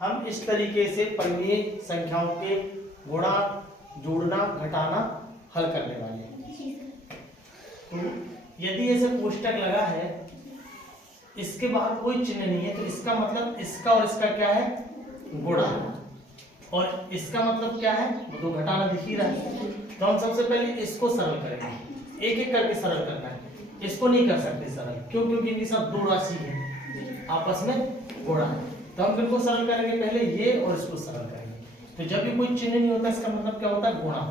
हम इस तरीके से परिमेय संख्याओं के गुणा, जोड़ना, घटाना हल करने वाले हैं। तो यदि ऐसे कोष्टक लगा है, इसके बाहर कोई चिन्ह नहीं है, तो इसका मतलब इसका और इसका क्या है, गुणा, और इसका मतलब क्या है, वो तो घटाना दिख ही रहा है। तो हम सबसे पहले इसको सरल करेंगे, एक एक करके सरल करना है। इसको नहीं कर सकते सरल, क्यों? क्योंकि इनके साथ दो राशि है, आपस में गुणा है। तो हम किनको सरल करेंगे, पहले ये और इसको सरल करेंगे। तो जब भी कोई चिन्ह नहीं होता, इसका मतलब क्या होता है, गुणा।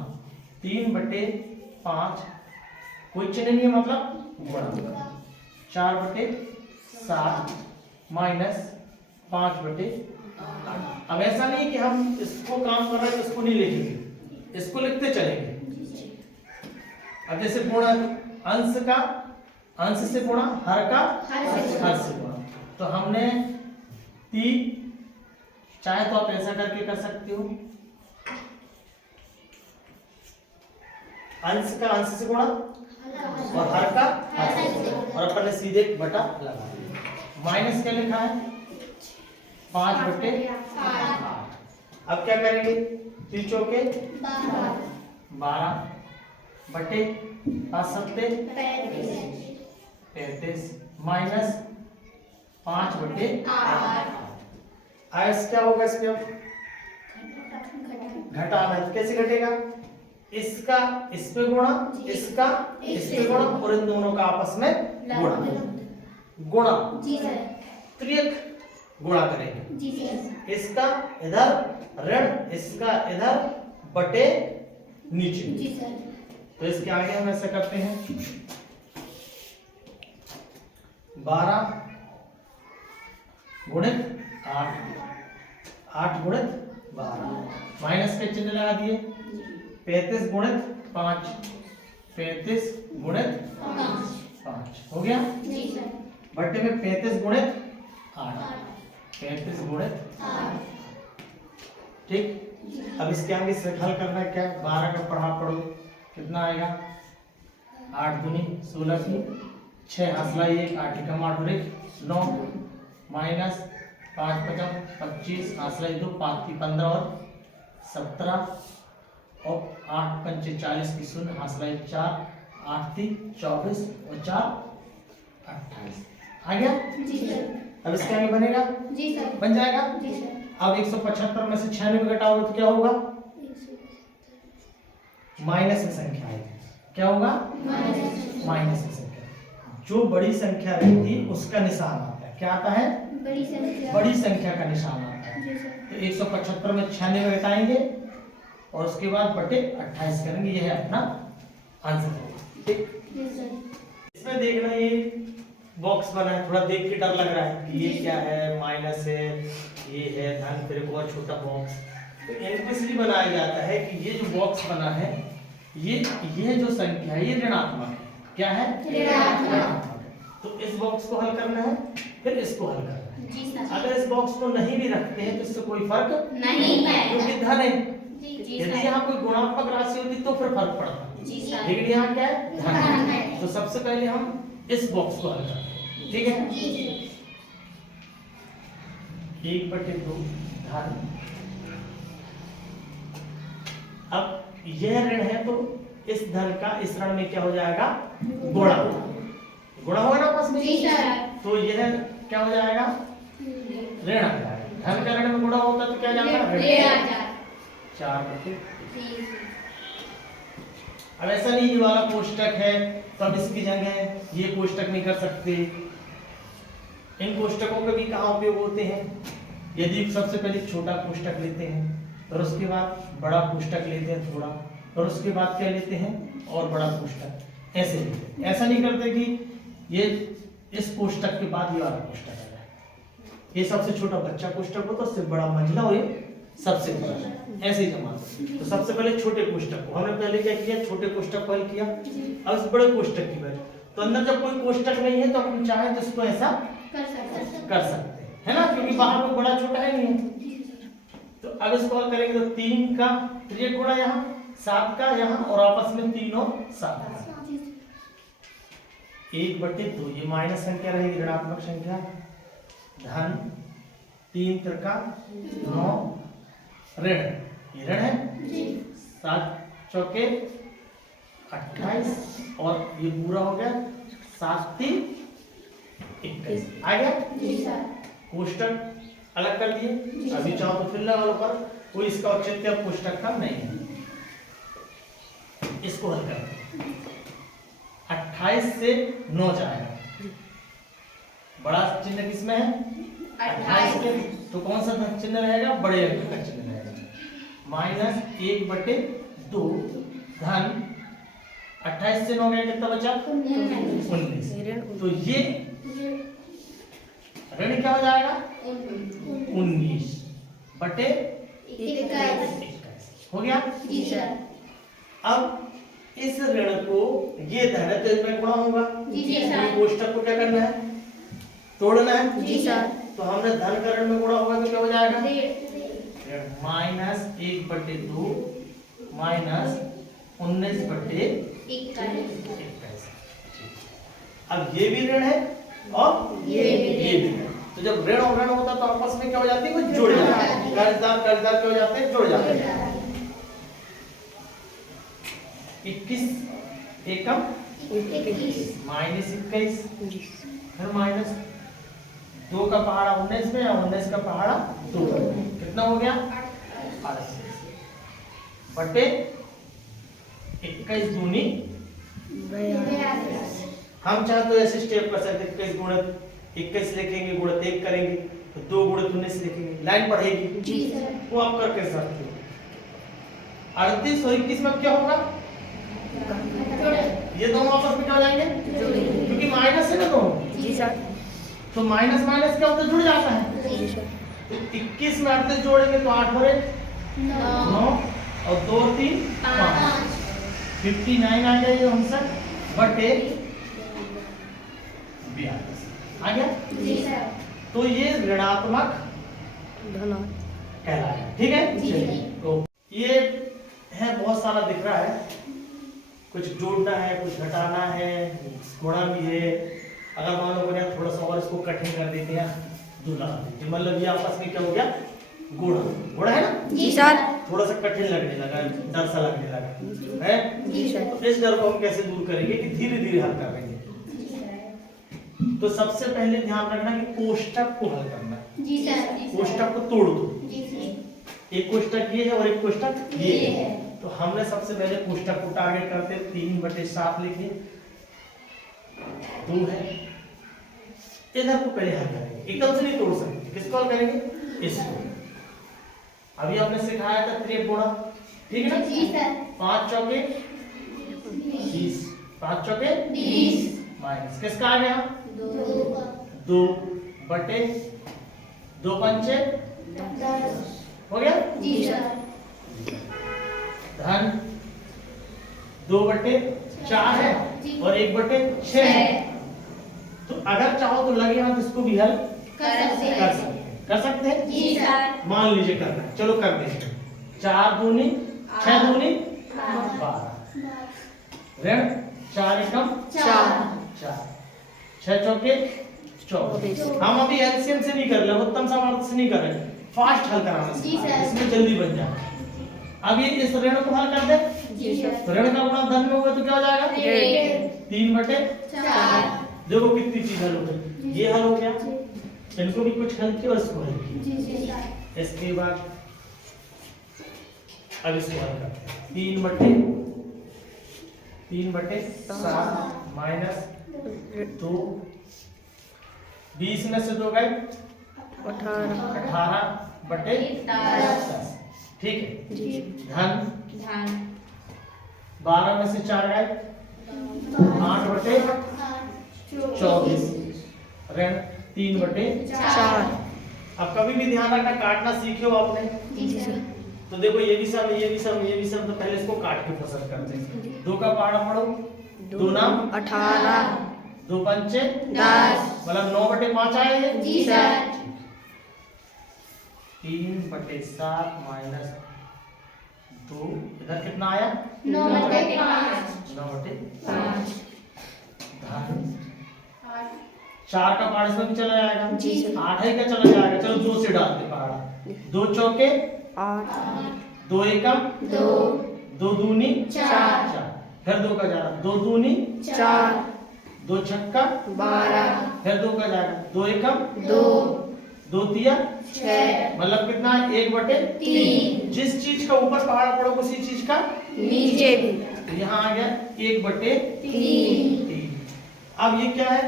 3/5, कोई चिन्ह नहीं है मतलब गुणा। 4/7 माइनस 5/8। अब ऐसा नहीं कि हम इसको काम कर रहे हैं तो इसको नहीं लिखेंगे, इसको लिखते चलेंगे। अब जैसे गुणा, अंश का अंश से गुणा, हर का हर से गुणा। तो हमने 3, चाहे तो आप ऐसा करके कर सकते हो, अंश का अंश से गुणा और हर का हर से, और अपन ने सीधे बटा लगा दिया। माइनस क्या लिखा है, 5/8। अब क्या करेंगे, 3 चौके 12 बटे 5 7 35 माइनस 5/8। क्या होगा इसमें, अब घटाना। कैसे घटेगा, इसका इस पे गुणा, इसका इस पे गुणा, और इन दोनों का आपस में गुणा त्रियक गुणा करेंगे। इसका इधर ऋण, इसका इधर बटे नीचे। तो इसके आगे हम ऐसा करते हैं, 12 गुणित 8, 8 गुणित 12, माइनस के चिन्ह लगा दिए। 35 गुणित 5, 35 गुणित 5 हो गया, बट्टे में 35 गुणित 8, 35 गुणित 8। ठीक, अब इसके आगे से हल करना है क्या, 12 का पढ़ो, कितना आएगा, 8 दूनी 16 की 6 हंसला 1, 8 एकम 8 और 1 9, माइनस 5 पचम 25, हंसला 2 5 की 15 और 17, और 8 पंचे 40 की 0, हंसला 4, 8 3 24 और 4 28। आ गया जी सर। अब इसके आगे बनेगा जी सर, बन जाएगा जी सर। अब 175 में से 96 घटाओगे तो क्या होगा, माइनस में संख्या आएगी। क्या होगा, माइनस में संख्या। जो बड़ी संख्या रहती उसका निशान आता है, क्या आता है, बड़ी संख्या का निशान आता है। तो 175 में 96 घटाएंगे और उसके बाद बटे 28 करेंगे, यह है अपना आंसर। ठीक, इसमें देखना, ये बॉक्स बना है, थोड़ा देख के डर लग रहा है कि ये क्या है, माइनस है, ये है धन, फिर एक और छोटा बॉक्स। तो इनको इसलिए बनाया जाता है कि ये जो बॉक्स बना है, ये जो संख्या है ये ऋणात्मक है। क्या है, ऋणात्मक है। तो इस बॉक्स को हल करना है, फिर इसको हल करना है जी सर। अगर इस बॉक्स को नहीं भी रखते हैं तो इससे कोई फर्क नहीं है, क्योंकि धन है। यदि यहाँ कोई गुणात्मक राशि होती तो फिर फर्क पड़ता, लेकिन यहाँ क्या है, धन है। तो सबसे पहले हम इस बॉक्स को हल करते हैं, ठीक है। 1/2 धन। अब यह ऋण है तो इस धन का इस ऋण में क्या हो जाएगा, गुणा, गुणा होगा ना आपस में जी सर। तो यह क्या हो जाएगा, ऋण आ जाएगा। धन का ऋण में गुणा होता तो क्या जाता है, ऋण। 4/3। अब ऐसा नहीं ये वाला कोष्टक है तो अब इसकी जगह ये कोष्टक नहीं कर सकते। इन कोष्टकों के भी कहाँ उपयोग होते हैं, यदि सबसे पहले छोटा कोष्टक लेते हैं, और उसके बाद बड़ा कोष्टक लेते हैं थोड़ा, और उसके बाद क्या लेते हैं, और बड़ा कोष्टक, ऐसे लेते हैं। ऐसा नहीं करते कि ये इस कोष्टक के बाद ये वाला कोष्टक आ जाए, ये सबसे छोटा बच्चा कोष्टक हो तो उससे बड़ा मंझला और ये सबसे बड़ा, ऐसे ही जमा। तो सबसे पहले छोटे कोष्टक को हमने पहले क्या किया, छोटे कोष्टक को हल किया। अब इस बड़े कोष्टक की बात, तो अंदर जब कोई कोष्टक नहीं है तो अपन चाहे तो इसको ऐसा कर सकते हैं, है ना, क्योंकि बाहर में बड़ा छोटा है नहीं है। तो अब इसको हल करेंगे तो 3 का त्रियक गुणा यहाँ, 7 का यहाँ, और आपस में 3 और 7 का 1/2। ये माइनस संख्या रहेगी, ऋणात्मक संख्या, धन 3 त्रिका 9 ऋण, ये ऋण है 7 चौके 28 और ये पूरा हो गया 7 3 21 आ गया। कोष्टक अलग कर दिए, अभी चाहो तो फिर लगा लो, पर कोई इसका औचित्य कोष्टक का नहीं है। इसको हल कर 28 से 9 जाएगा, बड़ा चिन्ह किसमें है 28 के, तो कौन सा चिन्ह रहेगा, बड़े अंक का चिन्ह रहेगा। -1/2 धन 28 से 9 गया, कितना बचा 19। तो ये ऋण क्या हो जाएगा 19/21 हो गया। अब इस ऋण को ये धन है तो इसमें गुणा होगा, कोष्टक को क्या करना है तोड़ना है। तो हमने धन का ऋण में गुणा होगा तो क्या हो जाएगा -1/2 -19/21। अब ये भी ऋण है और ये भी ऋण। तो जब ऋण और ऋण होता है तो आपस में क्या हो जाती है, वो जुड़ जाते हैं, कर्जदार कर्जदार क्या हो जाते हैं, जुड़ जाते हैं। 21 एकम -21 फिर -2 का पहाड़ा 19 में या 19 का पहाड़ा 2, कितना हो गया 38/21 दूनी 42। हम चाहे तो ऐसे स्टेप कर सकते 21 गुणित 21 लिखेंगे, गुणित 1 करेंगे तो 2 गुणित 19 लिखेंगे, लाइन बढ़ेगी वो आप करके सकते हो। 38 और 21 में क्या होगा, ये दोनों आपस में क्या हो जाएंगे, क्योंकि माइनस है ना दोनों, तो माइनस माइनस क्या होता है, जुड़ जाता है। तो 21 में 38 जोड़ेंगे तो 8 और 1 9 और 2 3 5 59 आ गया ये आंसर बटे 42 आ गया। तो ये ऋणात्मक कहलाएगा, ठीक है। तो ये है बहुत सारा दिख रहा है, कुछ जोड़ना है, कुछ घटाना है, गुणा भी है। अगर मान लो मैंने थोड़ा सा और इसको कठिन कर देते हैं, दूल्हा देते, मतलब ये आपस में क्या हो गया, गुणा गुणा है ना जी सर, थोड़ा सा कठिन लगने लगा, डर सा लगने लगा है जी सर। तो इस डर को हम कैसे दूर करेंगे कि धीरे धीरे हल करेंगे। तो सबसे पहले ध्यान रखना कि कोष्टक को हल करना जी सर। कोष्टक को तोड़ दो, एक कोष्टक ये है और एक कोष्टक ये है। तो हमने सबसे पहले कोष्टक को टारगेट करते 3/7 लिखिए, 2 है, इधर को पहले हल करेंगे, एकदम से नहीं तोड़ सकते। किसको हल करेंगे, इसको। अभी आपने सिखाया था त्रिक गुणा, ठीक है ना जी सर। 5 चौके 20, 5 चौके 20 माइनस किसका आ गया 2 बटे 2 पंचे 10 हो गया जी सर। धन 2/4 है और 1/6 है। तो अगर चाहो तो लगे हाथ इसको भी हल कर सकते हैं जी सर। मान लीजिए करना है, चलो कर देंगे। 4 दूनी 6 दूनी 12 ऋण 4 एकम 4 6 चौके 24। हम अभी एलसीएम से नहीं कर रहे, उत्तम सामर्थ्य से नहीं कर रहे, फास्ट हल कराना इसमें जल्दी बन जाए। अब ये इस ऋण को हल कर दे जी सर। तो ऋण का गुणा धन में हुआ तो क्या हो जाएगा 3/4। देखो कितनी चीज हल हो गई, ये हल हो गया, इनको भी कुछ हल किया और इसको हल किया। इसके बाद अब इसको हल करते हैं 3/7 माइनस 2 20 में से 2 गए 18/10 ठीक है जी। धन 12 में से 4 गए 8/24 ऋण 3/4। अब कभी भी ध्यान रखना काटना सीखे हो आपने जी सर। तो देखो ये भी सम ये भी सम ये भी सम, तो पहले इसको काट के पसंद करते हैं। 2 का पहाड़ा पढ़ो, 2 नाम 18 2 पंचे 10 मतलब 9/5 आया ये जी सर। 3/7 माइनस 2 इधर कितना आया 9/5 धन 4 का पहाड़ा इसमें भी चला जाएगा। जी सर। 8 ही का चला जाएगा। चलो 2 से डालते पहाड़ा। 2 चौके 8, 2 एकम 2, 2 दूनी 4, 4, फिर 2 का जाएगा 2 दूनी 4, 2 छक्का 12, फिर 2 का जाएगा 2 एकम 2, 2 तिया 6, मतलब कितना है 1/3। जिस चीज का ऊपर पहाड़ पड़ो उसी चीज का नीचे भी तो यहाँ आ गया 1/3। 3, अब ये क्या है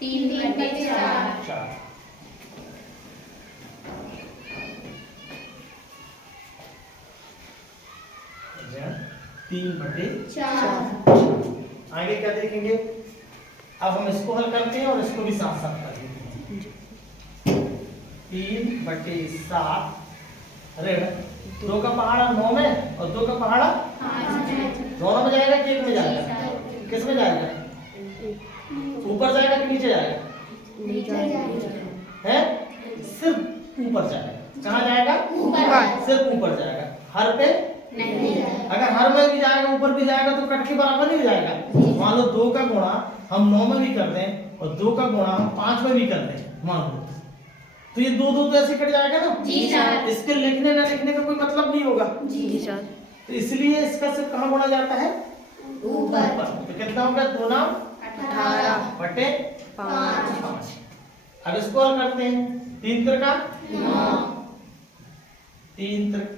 3/4, 4। तीन बटे 4, आगे क्या देखेंगे। अब हम इसको हल करते हैं और इसको भी साथ साथ कर देते हैं। 3/7 ऋण 2 का पहाड़ा 9 में और 2 का पहाड़ा दोनों में जाएगा कि एक में जाएगा? किस में जाएगा? ऊपर जाएगा कि नीचे जाएगा? है सिर्फ ऊपर जाएगा। कहाँ जाएगा? सिर्फ ऊपर जाएगा। हर पे अगर हर में भी जाएगा ऊपर भी जाएगा तो कट के बराबर नहीं हो जाएगा। मान लो 2 का गुणा हम 9 में भी कर दें और 2 का गुणा हम 5 में भी कर दें मान लो, तो ये 2 तो ऐसे कट जाएगा ना। जी सर। इसके लिखने ना लिखने का कोई मतलब नहीं होगा। जी सर। तो इसलिए इसका सिर्फ कहाँ गुणा जाता है? ऊपर। तो कितना होगा? 2 नाम 18 बटे 5, 5। अब इसको हल करते हैं। 3 त्रिका 9, 3 त्रिक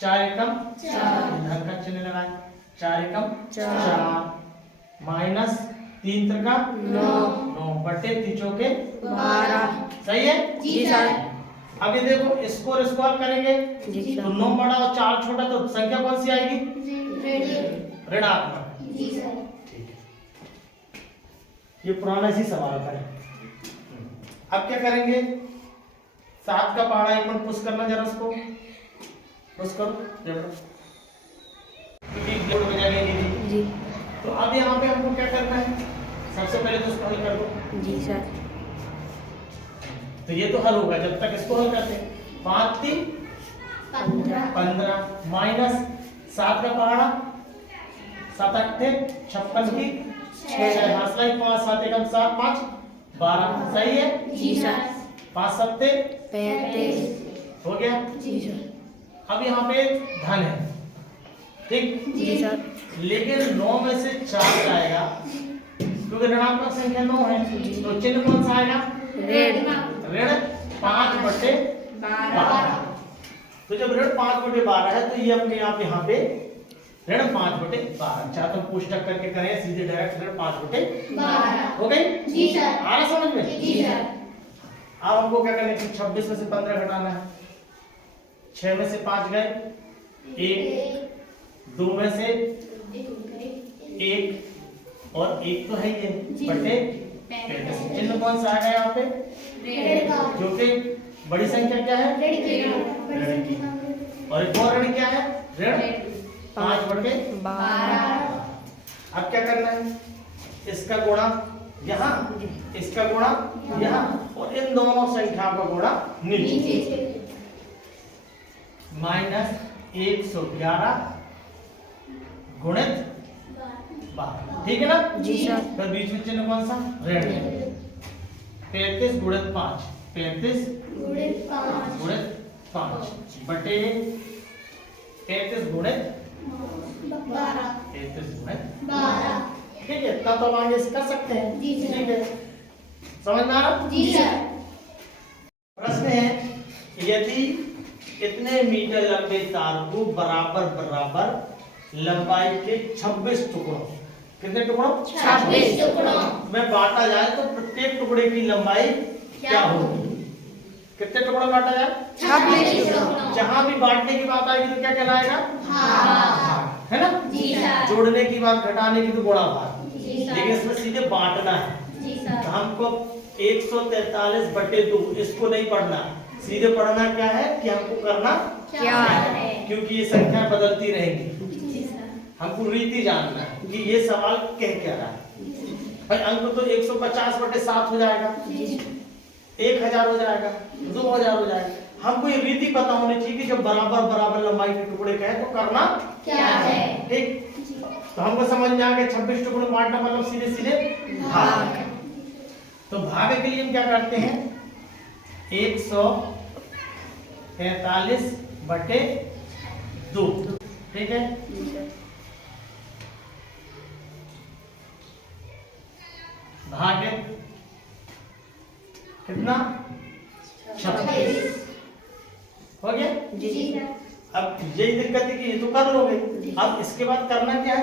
4 एकम 4, इधर का चिन्ह लगाए 4 एकम 4, माइनस 3 त्रिका 9 बटे 3 चौके 12। सही है? जी सर। अब ये देखो इसको और इसको हल करेंगे जी सर। तो 9 बड़ा और 4 छोटा तो संख्या कौन सी आएगी? ऋणात्मक। ठीक है, ये पुराना इसी सवाल का है। अब क्या करेंगे? 7 का पहाड़ा एक मिनट पुश करना जरा उसको पुश करो क्योंकि बोर्ड में जगह नहीं थी। जी। तो अब यहाँ पे हमको क्या करना है? सबसे पहले तो इसको हल कर दो। जी सर। तो ये तो हल होगा जब तक इसको हल करते हैं। 5 3 15 माइनस 7 का पहाड़ा 7 8 56 की 6 हासला 5 7 एकम 7 5 12 सही है? जी सर। 5 7 35। हो गया। जी सर। अब यहाँ पे धन है ठीक। जी सर। लेकिन 9 में से 4 जाएगा क्योंकि ऋणात्मक संख्या 9 है तो चिन्ह कौन सा आएगा? ऋण 5/12। तो जब ऋण 5/12 है तो ये अपने आप यहाँ पे ऋण 5/12 चाहे तो पुस्तक करके करें सीधे डायरेक्ट ऋण 5/12 हो गई। जी सर। आ रहा समझ में? जी सर। अब हमको क्या करना है? 26 में से 15 घटाना है। 6 में से 5 गए 1 2 में से 1 और 1 तो है ये बटे 35। चिन्ह कौन सा आ गया यहाँ पे? जो कि बड़ी संख्या क्या है? ऋण की। और एक और ऋण क्या है? ऋण 5/12। अब क्या करना है? इसका गुणा यहाँ इसका गुणा यहाँ और इन दोनों संख्याओं का गुणा नीचे माइनस 111 गुणित 12 ठीक है ना? जी सर। फिर बीच में चिन्ह कौन सा? ऋण 35 गुणित 5 35 गुणित 5 बटे 35 गुणित 12 ठीक है। इतना तो आगे कर सकते हैं। जी सर। ठीक है समझ में आ रहा? जी सर। प्रश्न है यदि इतने मीटर लंबे तार को बराबर बराबर लंबाई के 26 टुकड़ों कितने टुकड़ों 26 टुकड़ों में बांटा जाए तो प्रत्येक टुकड़े की लंबाई क्या होगी? कितने टुकड़ों में बांटा जाए? 26 टुकड़ों। जहां भी बांटने की बात आएगी तो क्या कहलाएगा? भाग। है ना? जी सर। जोड़ने की बात घटाने की तो गुणा भाग। जी सर। लेकिन इसमें सीधे बांटना है जी तो सर। हमको 143/2 इसको नहीं पढ़ना सीधे पढ़ना क्या है कि हमको करना क्या है? क्योंकि ये संख्या बदलती रहेंगी। जी सर। हमको रीति जानना है कि ये सवाल कह क्या रहा है। भाई अंक तो 150/7 हो जाएगा 1000 हो जाएगा 2000 हो जाएगा। हमको ये रीति पता होनी चाहिए कि जब बराबर बराबर लंबाई के टुकड़े कहे तो करना क्या है? ठीक। तो हमको समझ में आ गया 26 टुकड़ों में बांटना मतलब सीधे सीधे भाग। तो भाग के लिए हम क्या करते हैं, 143/2, ठीक है। भागे कितना, 26 हो गया। जी सर। अब यही दिक्कत है कि ये तो कर लोगे, अब इसके बाद करना क्या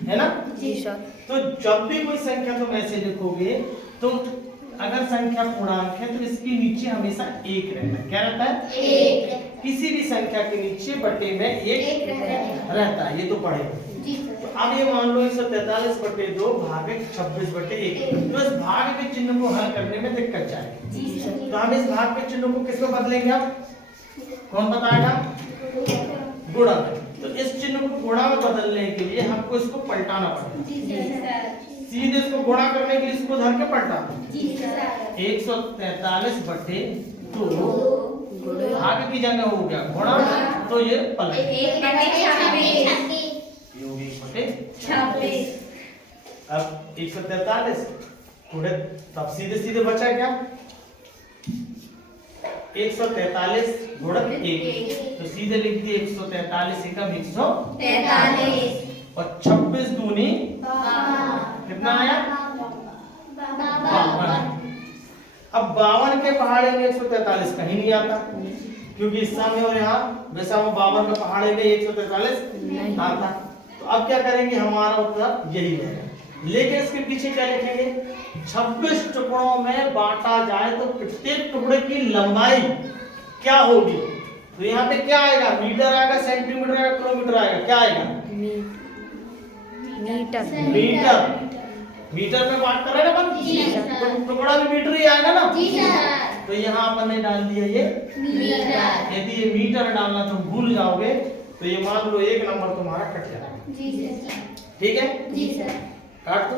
है ना। जी सर। तो जब भी कोई संख्या तुम ऐसे लिखोगे तो अगर संख्या पूर्णांक है तो इसके नीचे हमेशा 1 रहना है। क्या रहता है, 1। किसी भी संख्या के नीचे बटे में 1 रहता है, ये तो पढ़ेगा। जी सर। तो अब ये मान लो 143/2 भागे 26/1, तो इस भाग के चिन्ह को हल करने में दिक्कत जाएगी। जी सर। तो हम इस भाग के चिन्ह को किसमें बदलेंगे, अब कौन बताएगा, गुणा में। तो इस चिन्ह को गुणा में बदलने के लिए हमको इसको पलटाना पड़ेगा। जी सर। सीधे इसको गुणा करने के लिए इसको धर के पलटा, जी सर। 143/2 भाग की जगह हो गया गुणा, तो ये पलट 1/26। अब 143 थोड़े तब सीधे सीधे बचा क्या, 143 गुणन 1, तो सीधे लिख दिए 143 एकम 143 और 26 दूनी कितना आया, 52। अब 52 के पहाड़े में 143 कहीं नहीं आता, क्योंकि इस समय और यहाँ वैसा 52 के पहाड़े में 143 आता। तो अब क्या करेंगे, हमारा उत्तर यही रहेगा। लेकिन इसके पीछे क्या लिखेंगे, 26 टुकड़ों में बांटा जाए तो प्रत्येक टुकड़े की लंबाई क्या होगी। तो यहाँ पे क्या आएगा, मीटर आएगा, सेंटीमीटर आएगा, किलोमीटर आएगा, क्या आएगा, मीटर। मीटर में बांट कर ना अपन, तो टुकड़ा भी मीटर ही आएगा ना। तो यहाँ अपन ने डाल दिया ये मीटर। यदि ये मीटर डालना तुम भूल जाओगे तो ये मान लो 1 नंबर तुम्हारा कट जाएगा। ठीक है, काट दो।